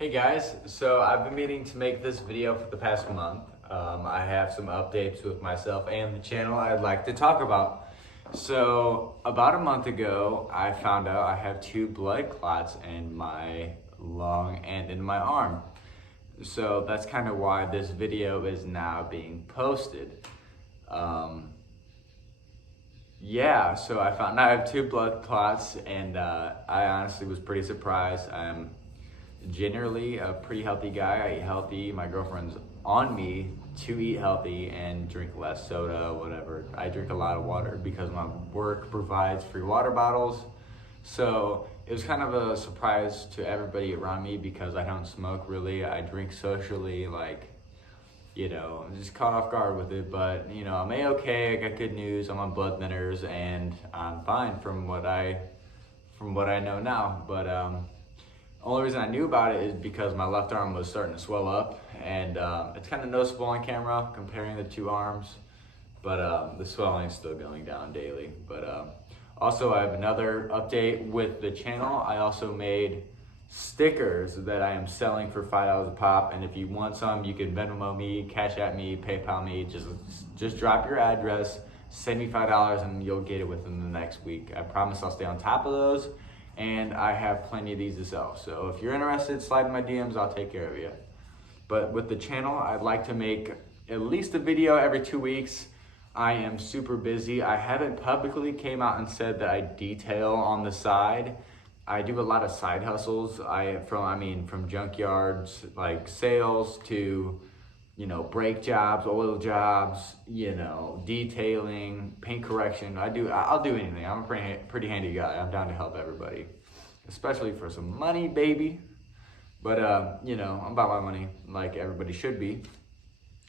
Hey guys, so I've been meaning to make this video for the past month. I have some updates with myself and the channel I'd like to talk about. So about a month ago, I found out I have 2 blood clots in my lung and in my arm. So that's kind of why this video is now being posted. Yeah, so I found out I have 2 blood clots, and I honestly was pretty surprised. I'm generally a pretty healthy guy. I eat healthy. My girlfriend's on me to eat healthy and drink less soda, whatever. I drink a lot of water because my work provides free water bottles. So it was kind of a surprise to everybody around me because I don't smoke really. I drink socially, I'm just caught off guard with it, but I'm A-okay. I got good news. I'm on blood thinners and I'm fine from what I know now. But only reason I knew about it is because my left arm was starting to swell up, and it's kind of noticeable on camera comparing the 2 arms, but the swelling is still going down daily. But also I have another update with the channel. I also made stickers that I am selling for $5 a pop, and if you want some, you can Venmo me, Cash App me, PayPal me. Just drop your address, send me $5, and you'll get it within the next week. I promise I'll stay on top of those, and I have plenty of these to sell. So if you're interested, slide in my DMs, I'll take care of you. But with the channel, I'd like to make at least a video every 2 weeks. I am super busy. I haven't publicly came out and said that I detail on the side. I do a lot of side hustles. From junkyards, like sales to, brake jobs, oil jobs, detailing, paint correction. I'll do anything. I'm a pretty handy guy. I'm down to help everybody, especially for some money, baby. But I'm about my money like everybody should be.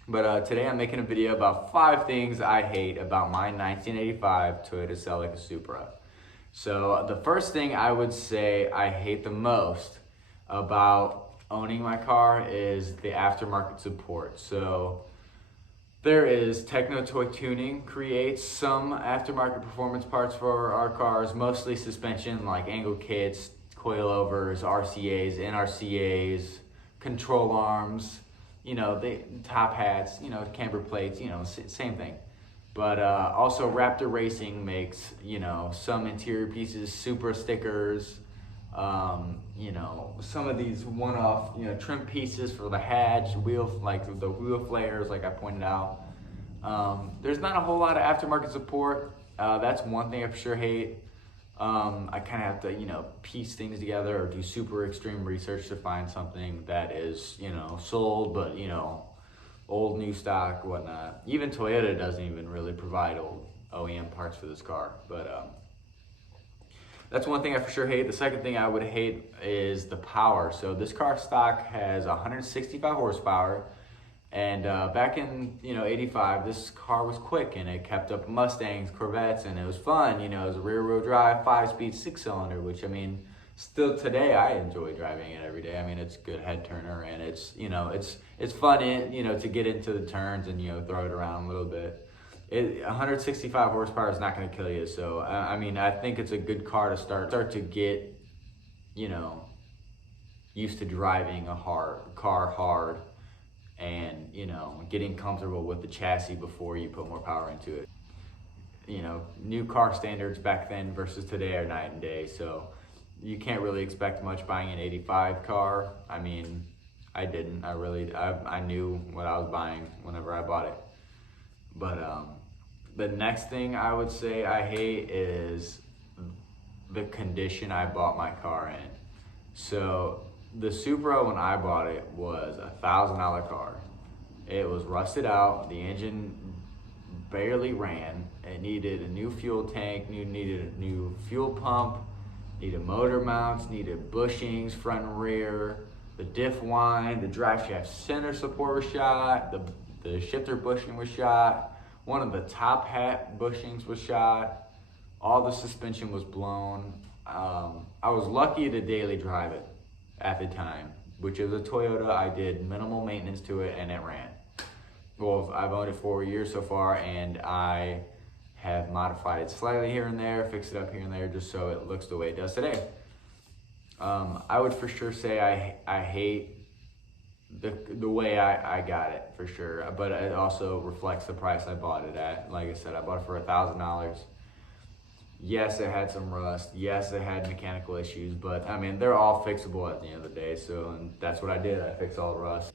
But today I'm making a video about 5 things I hate about my 1985 Toyota Celica Supra. So the first thing I would say I hate the most about owning my car is the aftermarket support. So there is Techno Toy Tuning creates some aftermarket performance parts for our cars, mostly suspension like angle kits, coilovers, RCAs, NRCAs, control arms, the top hats, camber plates, same thing. But also Raptor Racing makes, some interior pieces, Supra stickers, some of these one-off, trim pieces for the hatch, the wheel flares, like I pointed out. There's not a whole lot of aftermarket support. That's one thing I for sure hate. I kind of have to, piece things together or do super extreme research to find something that is, sold, but, old, new stock, whatnot. Even Toyota doesn't even really provide old OEM parts for this car. But that's one thing I for sure hate. The second thing I would hate is the power. So this car stock has 165 horsepower. And back in 85, this car was quick and it kept up Mustangs, Corvettes, and it was fun. It was a rear-wheel drive, 5-speed, 6-cylinder, which still today I enjoy driving it every day. It's a good head turner, and it's it's fun to get into the turns and throw it around a little bit. 165 horsepower is not going to kill you. So I think it's a good car to start to get used to driving a car hard. And getting comfortable with the chassis before you put more power into it. New car standards back then versus today are night and day, so you can't really expect much buying an 85 car. I didn't. I knew what I was buying whenever I bought it. But the next thing I would say I hate is the condition I bought my car in. So the Supra, when I bought it, was a $1,000 car. It was rusted out. The engine barely ran. It needed a new fuel tank, needed a new fuel pump, needed motor mounts, needed bushings, front and rear. The diff wind, the drive shaft center support was shot. The shifter bushing was shot. One of the top hat bushings was shot. All the suspension was blown. I was lucky to daily drive it at the time, which is a Toyota. I did minimal maintenance to it and it ran. Well, I've owned it 4 years so far, and I have modified it slightly here and there, fixed it up here and there just so it looks the way it does today. I would for sure say I hate the way I got it for sure, but it also reflects the price I bought it at. Like I said, I bought it for $1,000. Yes, it had some rust. Yes, it had mechanical issues, but I mean, they're all fixable at the end of the day. So, and that's what I did. I fixed all the rust.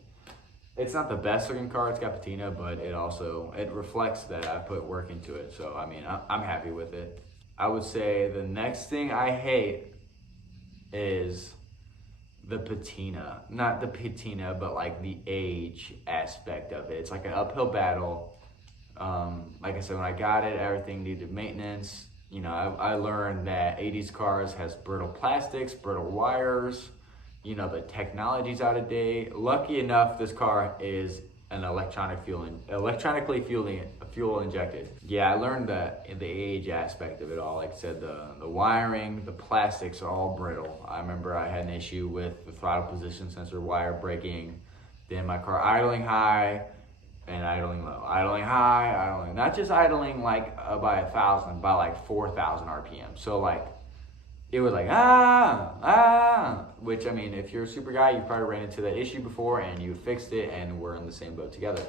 It's not the best looking car. It's got patina, but it reflects that I put work into it. So, I mean, I'm happy with it. I would say the next thing I hate is the patina. Not the patina, but like the age aspect of it. It's like an uphill battle. Like I said, when I got it, everything needed maintenance. You know, I learned that 80s cars has brittle plastics, brittle wires. You know, the technology's out of date. Lucky enough, this car is an electronically fuel injected. Yeah, I learned that in the age aspect of it all. Like I said, the wiring, the plastics are all brittle. I remember I had an issue with the throttle position sensor wire breaking. Then my car idling high and idling low, idling high, idling, not just idling like by 1,000, by like 4,000 RPM. So like, it was like, which I mean, if you're a super guy, you probably ran into that issue before and you fixed it and we're in the same boat together.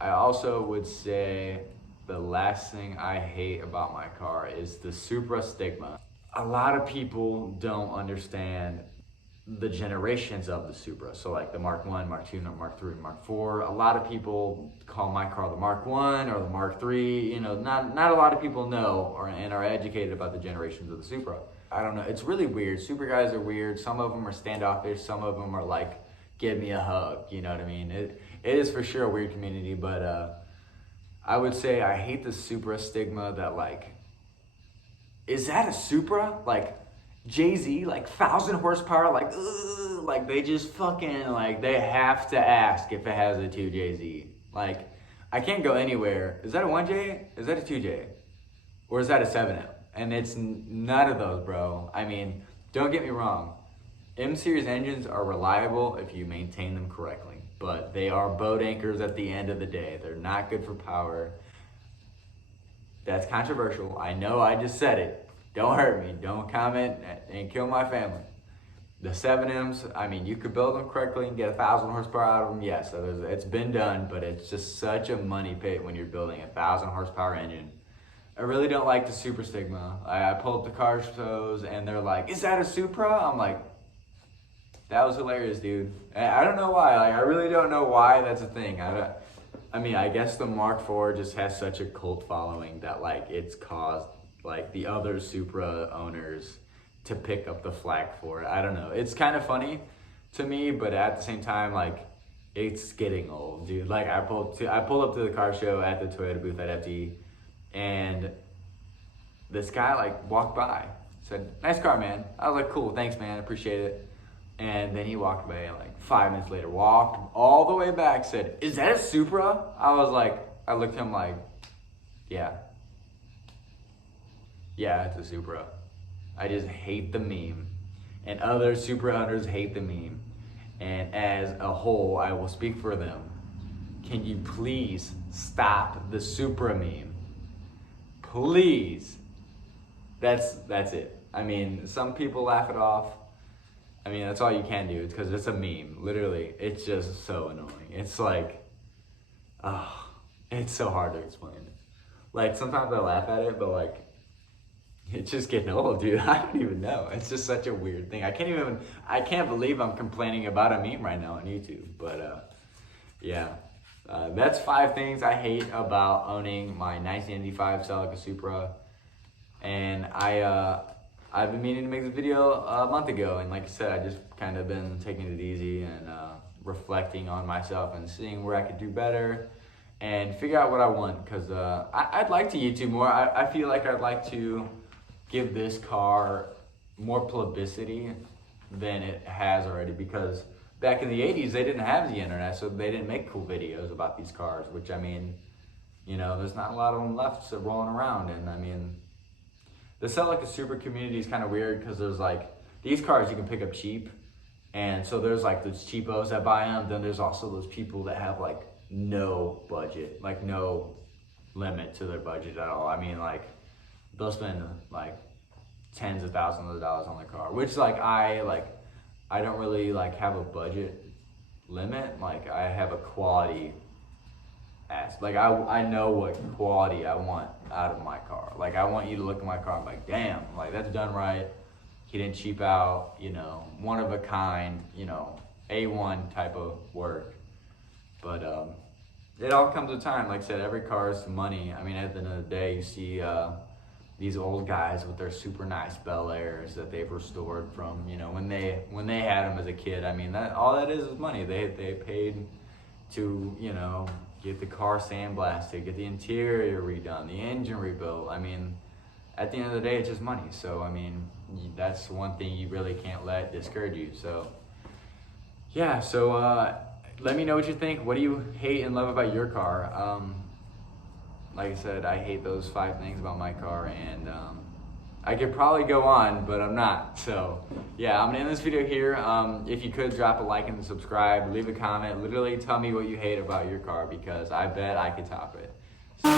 I also would say the last thing I hate about my car is the Supra stigma. A lot of people don't understand the generations of the Supra. So like the Mark 1, Mark 2, Mark 3, Mark 4. A lot of people call my car the Mark 1 or the Mark 3. You know, not a lot of people know and are educated about the generations of the Supra. I don't know, it's really weird. Super guys are weird. Some of them are standoffish. Some of them are like, give me a hug. You know what I mean? It is for sure a weird community, but I would say I hate the Supra stigma that like, is that a Supra? Like, Jay-Z, like 1,000 horsepower, like, ugh, like they just fucking, like they have to ask if it has a 2JZ. Like, I can't go anywhere. Is that a 1J? Is that a 2J? Or is that a 7M? And it's none of those, bro. I mean, don't get me wrong. M-Series engines are reliable if you maintain them correctly, but they are boat anchors at the end of the day. They're not good for power. That's controversial. I know I just said it. Don't hurt me. Don't comment and kill my family. The 7Ms, I mean, you could build them correctly and get 1,000 horsepower out of them. Yes, it's been done, but it's just such a money pit when you're building a 1,000 horsepower engine. I really don't like the Supra stigma. I pull up the car shows and they're like, is that a Supra? I'm like, that was hilarious, dude. I don't know why. Like, I really don't know why that's a thing. I mean, I guess the Mark IV just has such a cult following that like it's caused like the other Supra owners to pick up the flag for it. I don't know. It's kind of funny to me, but at the same time, like it's getting old, dude. Like I pulled up to the car show at the Toyota booth at FD. And this guy like walked by, said, nice car, man. I was like, cool, thanks, man, appreciate it. And then he walked away like 5 minutes later, walked all the way back, said, is that a Supra? I looked at him like, yeah, it's a Supra. I just hate the meme. And other Supra owners hate the meme. And as a whole, I will speak for them. Can you please stop the Supra meme? Please. That's it. I mean, some people laugh it off. I mean, that's all you can do. It's because it's a meme. Literally, it's just so annoying. It's like, it's so hard to explain. Like, sometimes I laugh at it, but like, it's just getting old, dude. I don't even know. It's just such a weird thing. I can't believe I'm complaining about a meme right now on YouTube. But yeah. That's 5 things I hate about owning my 1995 Celica Supra. And I've been meaning to make this video a month ago, and like I said, I just kind of been taking it easy and reflecting on myself and seeing where I could do better and figure out what I want, because I'd like to YouTube more. I feel like I'd like to give this car more publicity than it has already, because back in the 80s, they didn't have the internet, so they didn't make cool videos about these cars, which, I mean, you know, there's not a lot of them left rolling around. And I mean, the Celica Supra community is kind of weird because there's like, these cars you can pick up cheap. And so there's like those cheapos that buy them. Then there's also those people that have like no budget, like no limit to their budget at all. I mean, like they'll spend like tens of thousands of dollars on the car, which I don't really like have a budget limit. Like I have a quality like I know what quality I want out of my car. Like I want you to look at my car and be like, damn, like that's done right. He didn't cheap out, you know, one of a kind, you know, A1 type of work. But it all comes with time. Like I said, every car is money. I mean, at the end of the day, you see these old guys with their super nice Bel Airs that they've restored from, you know, when they had them as a kid. I mean, that all that is money. They paid to, you know, get the car sandblasted, get the interior redone, the engine rebuilt. I mean, at the end of the day, it's just money. So, I mean, that's one thing you really can't let discourage you. So, yeah, so let me know what you think. What do you hate and love about your car? Like I said, I hate those 5 things about my car, and I could probably go on, but I'm not. So yeah, I'm gonna end this video here. If you could drop a like and subscribe, leave a comment, literally tell me what you hate about your car, because I bet I could top it. So,